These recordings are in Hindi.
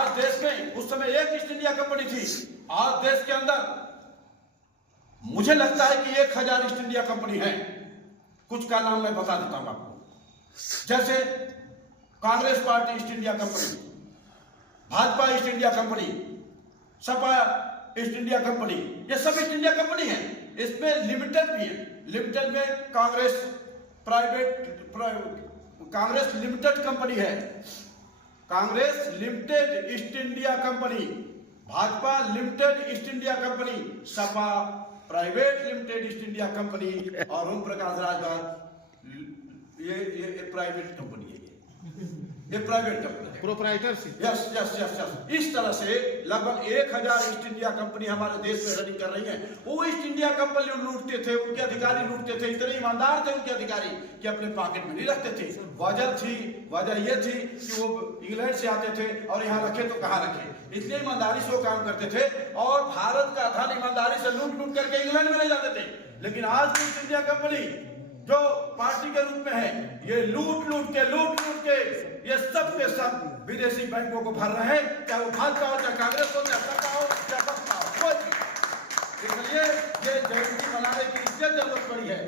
आज देश में उस समय एक ईस्ट इंडिया कंपनी थी, आज देश के अंदर मुझे लगता है कि 1000 ईस्ट इंडिया कंपनी है। कुछ का नाम मैं बता देता हूं आपको, जैसे Congress party east India company, Bhajpa east India company, Sapa east India company, ये सब ईस्ट इंडिया कंपनी है। इसमें लिमिटेड भी है, लिमिटेड में कांग्रेस कांग्रेस लिमिटेड कंपनी है, Congress limited east India company, Bhajpa limited east India company, Sapa private limited east India company और ओम प्रकाश राजभर ये प्राइवेट कंपनी है। ये प्राइवेट कंपनी है, proprietorship. Yes yes yes yes. इस तरह से लगभग 1000 ईस्ट इंडिया कंपनी हमारे देश में रनिंग कर रही है। वो ईस्ट इंडिया कंपनी लूटते थे, उनके अधिकारी लूटते थे, इतने ईमानदार थे उनके अधिकारी कि अपने पॉकेट में नहीं रखते थे। वजह ये थी कि वो इंग्लैंड से आते थे और यहाँ रखे तो कहाँ रखे, इसलिए ईमानदारी से वो काम करते थे और भारत का धन ईमानदारी से लूट लूट करके इंग्लैंड में ले जाते थे। लेकिन आज की ईस्ट इंडिया कंपनी जो पार्टी के रूप में है, ये लूट लूट के ये सब के सब विदेशी बैंकों को भर रहे हैं, चाहे वो भाजपा हो, चाहे कांग्रेस हो, चाहे सपा हो, चाहे बसपा हो। इसलिए ये जयंती मनाने की इसलिए जरूरत पड़ी है।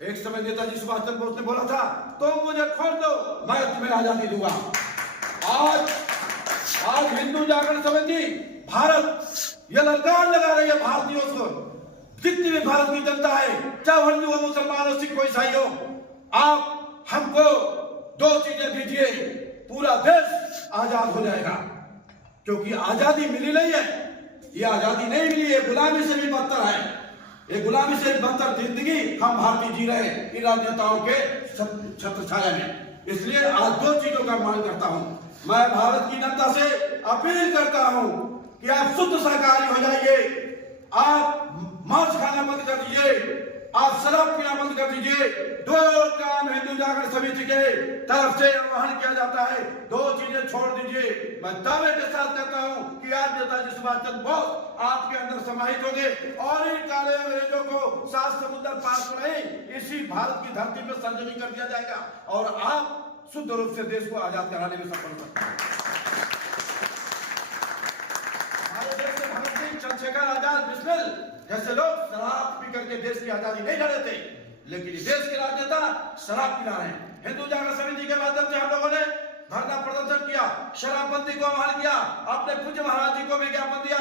एक समय नेताजी सुभाष चंद्र बोस ने बोला था, तुम मुझे छोड़ दो, मैं तुम्हें आजादी दूंगा। आज हिंदू जागरण समिति भारत ये ललकार लगा रही है भारतीयों को, जितनी भी भारत की जनता है, चाहे हिंदू हो, मुसलमान हो, सिख हो, ईसाई हो, आप हमको 2 चीजें दीजिए, पूरा देश आजाद हो जाएगा। क्योंकि आजादी मिली नहीं है, ये आजादी नहीं मिली है, गुलामी से भी बदतर है। ये गुलामी से बदतर जिंदगी हम भारतीय जी रहे हैं इन राजनेताओं के छत्र छाया में। इसलिए आज 2 चीजों का मांग करता हूं। मैं भारत की जनता से अपील करता हूं कि आप शुद्ध शाकाहारी हो जाइए, आप मांस खाना बंद कर दीजिए, आप शराब पीना बंद कर दीजिए। 2 काम हिंदू जागरण समिति के तरफ से आह्वान किया जाता है, 2 चीजें छोड़ दीजिए। मैं दावे के साथ कहता हूं कि आज नेताजी सुभाष चंद्र बोस आपके अंदर समाहित होंगे और इन काले अंग्रेजों को 7 समुद्र पार कर नहीं, इसी भारत की धरती पर सर्जरी कर दिया जाएगा और आप शुद्ध रूप से देश को आजाद कराने में सफल सकते हैं। हमारे देश में भगत सिंह, चंद्रशेखर आजाद, बिस्मिल जैसे लोग शराब पी करके देश की आजादी नहीं लड़े थे, लेकिन देश के राजनेता शराब पिला रहे हैं। हिंदू जागरण समिति के माध्यम से हम लोगों ने धरना प्रदर्शन किया, शराबबंदी को आह्वान किया, अपने पूज्य महाराज जी को विज्ञापन दिया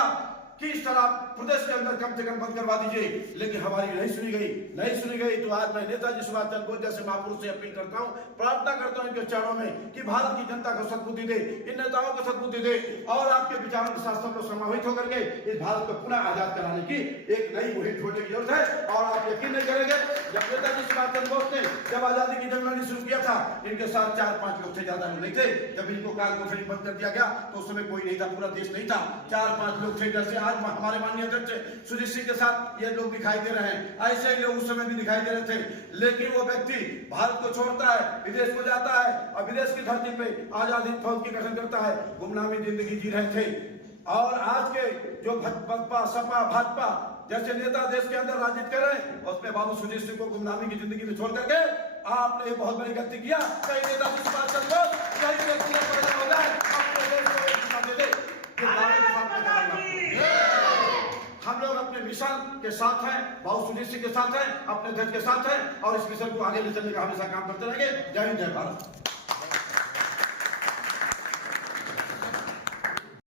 कि शराब प्रदेश के अंदर कम से कम बंद करवा दीजिए, लेकिन हमारी नहीं सुनी गई। तो आज मैं नेताजी सुभाष चंद्र बोस जैसे महापुरुष से अपील करता हूं, प्रार्थना करता हूं इनके चरणों में कि भारत की जनता को सद्बुद्धि दे, इन नेताओं को सद्बुद्धि दे और आपके विचारों के साथ सब लोग समाहित होकर के इस भारत को पुनः आजाद कराने की एक नई मुहिम छोड़ने की जरूरत है। और आप यकीन नहीं करेंगे, जब नेताजी सुभाष चंद्र बोस ने जब आजादी की जंग लड़नी शुरू किया था, इनके साथ 4-5 लोग थे, ज्यादा लोग नहीं थे। जब इनको काल को फिर बंद कर दिया गया तो उस समय कोई नहीं था, पूरा देश नहीं था, 4-5 लोग थे। जैसे आज हमारे माननीय अध्यक्ष सुजीत सिंह के साथ ये लोग दिखाई दे रहे हैं, ऐसे ही लोग उस समय भी दिखाई दे रहे थे। लेकिन वो व्यक्ति भारत को छोड़ता है, विदेश को जाता है और विदेश की धरती पे आजादी फौज की गठन करता है, गुमनामी जिंदगी जी रहे थे। और आज के जो बसपा, सपा, भाजपा जैसे नेता देश के अंदर राजनीति कर रहे हैं, उसमें बाबू सुजीत सिंह को गुमनामी की जिंदगी में छोड़ करके आपने ये बहुत बड़ी गलती किया। कई नेताजी सुभाष चंद्र बोस हम लोग अपने मिशन के साथ हैं, बाबू सुजीत सिंह के साथ हैं, अपने देश के साथ हैं और इस मिशन को आगे ले चलने का हमेशा काम करते रहेंगे। जय हिंद, जय भारत।